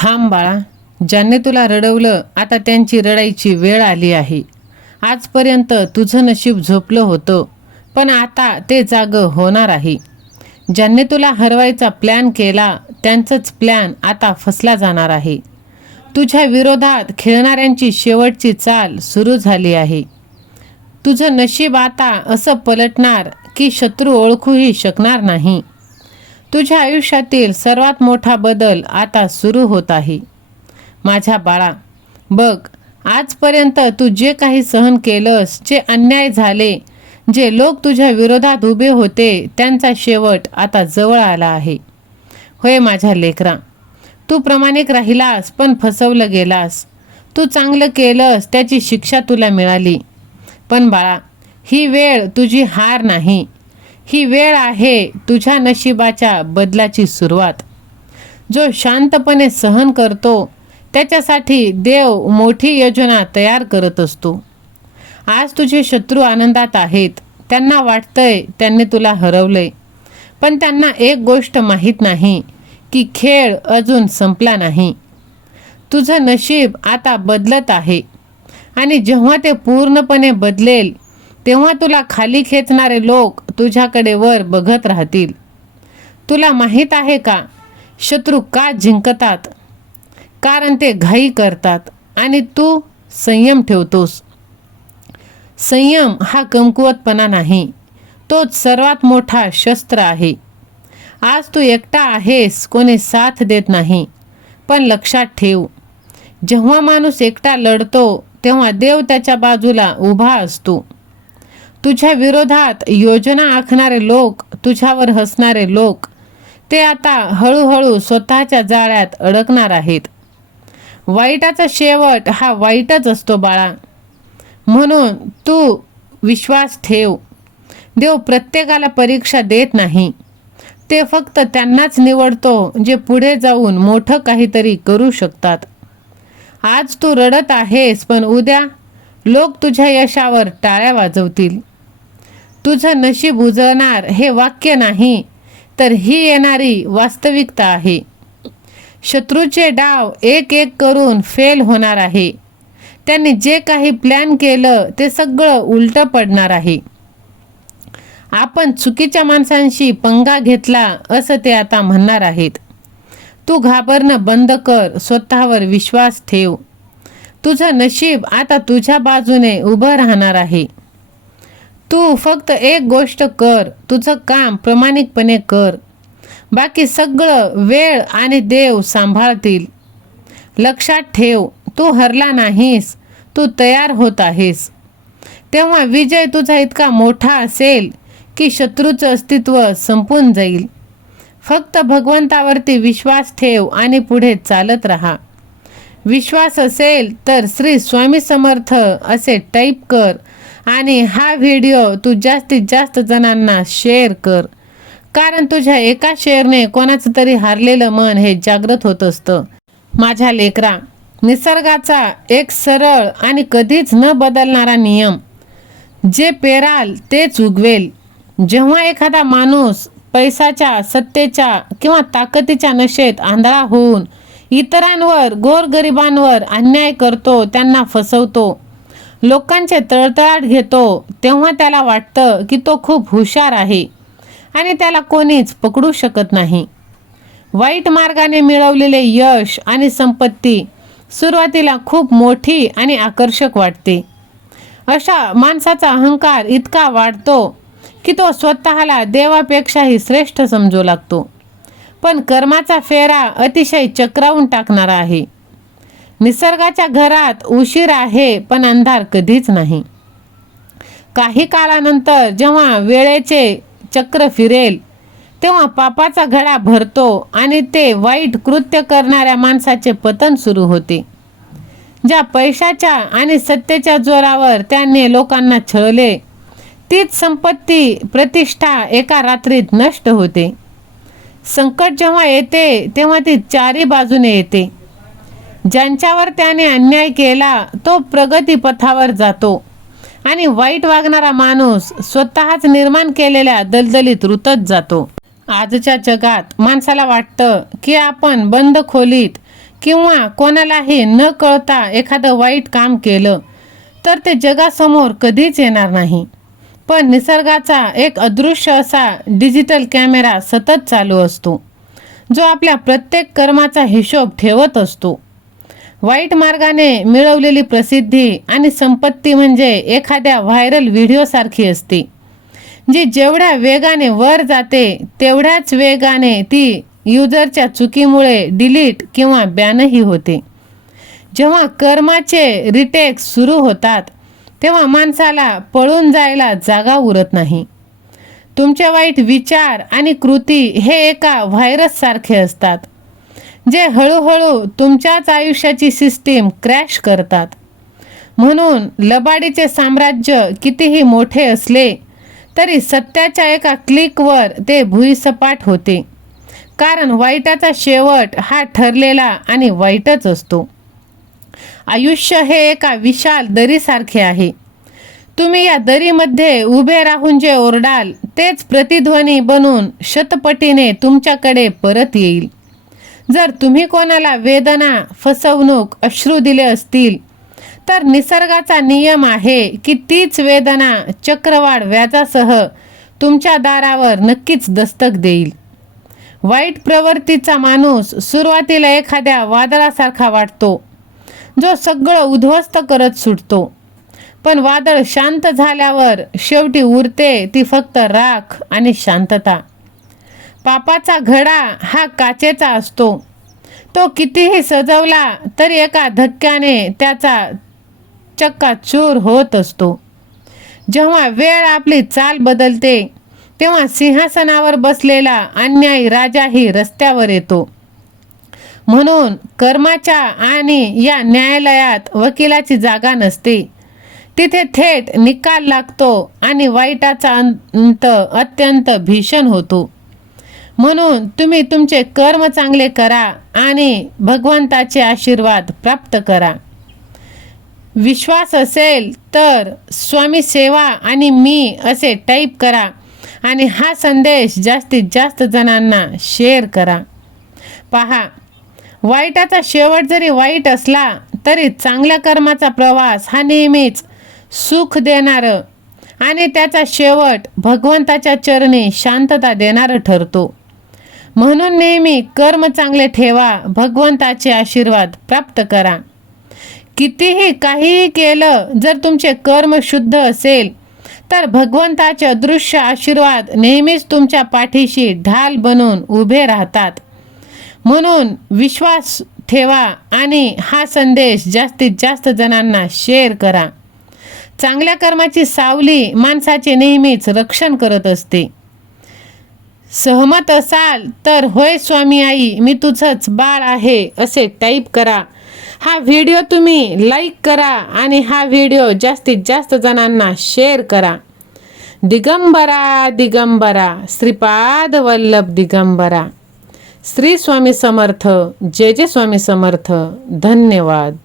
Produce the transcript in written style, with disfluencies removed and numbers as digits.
थांब बाळा, ज्यांनी तुला रडवलं आता त्यांची रडायची वेळ आली आहे. आजपर्यंत तुझं नशीब झोपलं होतं, पण आता ते जागं होणार आहे. ज्यांनी तुला हरवायचा प्लॅन केला त्यांचंच प्लॅन आता फसला जाणार आहे. तुझ्या विरोधात खेळणाऱ्यांची शेवटची चाल सुरू झाली आहे. तुझं नशीब आता असं पलटणार की शत्रू ओळखूही शकणार नाही. तुझ्या आयुष्यातील सर्वात मोठा बदल आता सुरू होत आहे. माझ्या बाळा, बघ, आजपर्यंत तू जे काही सहन केलंस, जे अन्याय झाले, जे लोक तुझ्या विरोधात उभे होते, त्यांचा शेवट आता जवळ आला आहे. होय माझ्या लेकरा, तू प्रामाणिक राहिलास पण फसवलं गेलास. तू चांगलं केलंस त्याची शिक्षा तुला मिळाली. पण बाळा, ही वेळ तुझी हार नाही. ही वेळ आहे तुझ्या नशिबाच्या बदलाची सुरुवात. जो शांतपणे सहन करतो त्याच्यासाठी देव मोठी योजना तयार करत असतो. आज तुझे शत्रू आनंदात आहेत. त्यांना वाटतंय त्यांनी तुला हरवलंय, पण त्यांना एक गोष्ट माहीत नाही की खेळ अजून संपला नाही. तुझं नशीब आता बदलत आहे आणि जेव्हा ते पूर्णपणे बदलेल तेव्हा तुला खाली खेचणारे लोक तुझ्याकडे वर बघत राहतील. तुला माहीत आहे का शत्रू का जिंकतात? कारण ते घाई करतात आणि तू संयम ठेवतोस. संयम हा कमकुवतपणा नाही, तोच सर्वात मोठा शस्त्र आहे. आज तू एकटा आहेस, कोणी साथ देत नाही. पण लक्षात ठेव, जेव्हा माणूस एकटा लढतो तेव्हा देव त्याच्या बाजूला उभा असतो. तुझ्या विरोधात योजना आखणारे लोक, तुझ्यावर हसणारे लोक, ते आता हळूहळू स्वतःच्या जाळ्यात अडकणार आहेत. वाईटाचा शेवट हा वाईटच असतो बाळा. म्हणून तू विश्वास ठेव. देव प्रत्येकाला परीक्षा देत नाही. ते फक्त त्यांनाच निवडतो जे पुढे जाऊन मोठं काहीतरी करू शकतात. आज तू रडत आहेस, पण उद्या लोक तुझ्या यशावर टाळ्या वाजवतील. तुझं नशीब उजळणार हे वाक्य नाही, तर ही येणारी वास्तविकता आहे. शत्रूचे डाव एक एक करून फेल होणार आहे. त्यांनी जे काही प्लॅन केलं ते सगळं उलटं पडणार आहे. आपण चुकीच्या माणसांशी पंगा घेतला असं ते आता म्हणणार आहेत. तू घाबरणं बंद कर, स्वतःवर विश्वास ठेव. तुझं नशीब आता तुझ्या बाजूने उभं राहणार आहे. तू फक्त एक गोष्ट कर, तुझं काम प्रामाणिकपणे कर. बाकी सगळं वेळ आणि देव सांभाळतील. लक्षात ठेव, तू हरला नाहीस, तू तयार होत आहेस. तेव्हा विजय तुझा इतका मोठा असेल की शत्रूचं अस्तित्व संपून जाईल. फक्त भगवंतावरती विश्वास ठेव आणि पुढे चालत राहा. विश्वास असेल तर श्री स्वामी समर्थ असे टाईप कर आणि हा व्हिडिओ तू जास्तीत जास्त जणांना शेअर कर. कारण तुझ्या एका शेअरने कोणाचं तरी हारलेलं मन हे जागृत होत असतं. माझ्या लेकरा, निसर्गाचा एक सरळ आणि कधीच न बदलणारा नियम, जे पेराल तेच उगवेल. जेव्हा एखादा माणूस पैशाच्या, सत्तेच्या किंवा ताकदीच्या नशेत आंधळा होऊन इतरांवर, गोरगरिबांवर अन्याय करतो, त्यांना फसवतो, लोकांचे तळतळाट घेतो, तेव्हा त्याला वाटतं की तो खूप हुशार आहे आणि त्याला कोणीच पकडू शकत नाही. वाईट मार्गाने मिळवलेले यश आणि संपत्ती सुरुवातीला खूप मोठी आणि आकर्षक वाटते. अशा माणसाचा अहंकार इतका वाढतो की तो स्वतःला देवापेक्षाही श्रेष्ठ समजू लागतो. पण कर्माचा फेरा अतिशय चक्रावून टाकणारा आहे. निसर्गाच्या घरात उशीर आहे, पण अंधार कधीच नाही. काही काळानंतर जेव्हा वेळेचे चक्र फिरेल तेव्हा पापाचा घडा भरतो आणि ते वाईट कृत्य करणाऱ्या माणसाचे पतन सुरू होते. ज्या पैशाच्या आणि सत्तेच्या जोरावर त्याने लोकांना छळले, तीच संपत्ती, प्रतिष्ठा एका रात्रीत नष्ट होते. संकट जेव्हा येते तेव्हा ती चारी बाजूने येते. ज्यांच्यावर त्याने अन्याय केला तो प्रगती पथावर जातो आणि वाईट वागणारा माणूस स्वतःच निर्माण केलेल्या दलदलीत रुतत जातो. आजच्या जगात माणसाला वाटतं की आपण बंद खोलीत किंवा कोणालाही न कळता एखादं वाईट काम केलं तर ते जगासमोर कधीच येणार नाही. पण निसर्गाचा एक अदृश्य असा डिजिटल कॅमेरा सतत चालू असतो, जो आपल्या प्रत्येक कर्माचा हिशोब ठेवत असतो. वाईट मार्गाने मिळवलेली प्रसिद्धी आणि संपत्ती म्हणजे एखाद्या व्हायरल व्हिडिओसारखी असते, जी जेवढ्या वेगाने वर जाते तेवढ्याच वेगाने ती युजरच्या चुकीमुळे डिलीट किंवा बॅनही होते. जेव्हा कर्माचे रिटेक्स सुरू होतात तेव्हा माणसाला पळून जायला जागा उरत नाही. तुमचे वाईट विचार आणि कृती हे एका व्हायरससारखे असतात, जे हळूहळू तुमच्याच आयुष्याची सिस्टीम क्रॅश करतात. म्हणून लबाडीचे साम्राज्य कितीही मोठे असले तरी सत्याच्या एका क्लिकवर ते भुईसपाट होते, कारण वाईटाचा शेवट हा ठरलेला आणि वाईटच असतो. आयुष्य हे एका विशाल दरीसारखे आहे. तुम्ही या दरीमध्ये उभे राहून जे ओरडाल तेच प्रतिध्वनी बनून शतपटीने तुमच्याकडे परत येईल. जर तुम्ही कोणाला वेदना, फसवणूक, अश्रू दिले असतील तर निसर्गाचा नियम आहे की तीच वेदना चक्रवाढ व्याजासह तुमच्या दारावर नक्कीच दस्तक देईल. वाईट प्रवृत्तीचा माणूस सुरुवातीला एखाद्या वादळासारखा वाटतो, जो सगळं उद्ध्वस्त करत सुटतो. पण वादळ शांत झाल्यावर शेवटी उरते ती फक्त राख आणि शांतता. पापाचा घडा हा काचेचा असतो. तो कितीही सजवला तरी एका धक्क्याने त्याचा चक्काचूर होत असतो. जेव्हा वेळ आपली चाल बदलते तेव्हा सिंहासनावर बसलेला अन्यायी राजाही रस्त्यावर येतो. म्हणून कर्माच्या आणि या न्यायालयात वकिलाची जागा नसते. तिथे थेट निकाल लागतो आणि वाईटाचा अंत अत्यंत भीषण होतो. म्हणून तुम्ही तुमचे कर्म चांगले करा आणि भगवंताचे आशीर्वाद प्राप्त करा. विश्वास असेल तर स्वामी सेवा आणि मी असे टाईप करा आणि हा संदेश जास्तीत जास्त जणांना शेअर करा. पहा, वाईटाचा शेवट जरी वाईट असला तरी चांगल्या कर्माचा प्रवास हा नेहमीच सुख देणारं आणि त्याचा शेवट भगवंताच्या चरणी शांतता देणारं ठरतो. म्हणून नेहमी कर्म चांगले ठेवा, भगवंताचे आशीर्वाद प्राप्त करा. कितीही काहीही केलं, जर तुमचे कर्म शुद्ध असेल तर भगवंताचे अदृश्य आशीर्वाद नेहमीच तुमच्या पाठीशी ढाल बनून उभे राहतात. म्हणून विश्वास ठेवा आणि हा संदेश जास्तीत जास्त जणांना शेअर करा. चांगल्या कर्माची सावली माणसाचे नेहमीच रक्षण करत असते. सहमत असाल तर होय स्वामी आई, मी तुझंच बाळ आहे असे टाईप करा. हा व्हिडिओ तुम्ही लाईक करा आणि हा व्हिडिओ जास्तीत जास्त जणांना शेअर करा. दिगंबरा दिगंबरा श्रीपाद वल्लभ दिगंबरा. श्री स्वामी समर्थ. जय जय स्वामी समर्थ. धन्यवाद.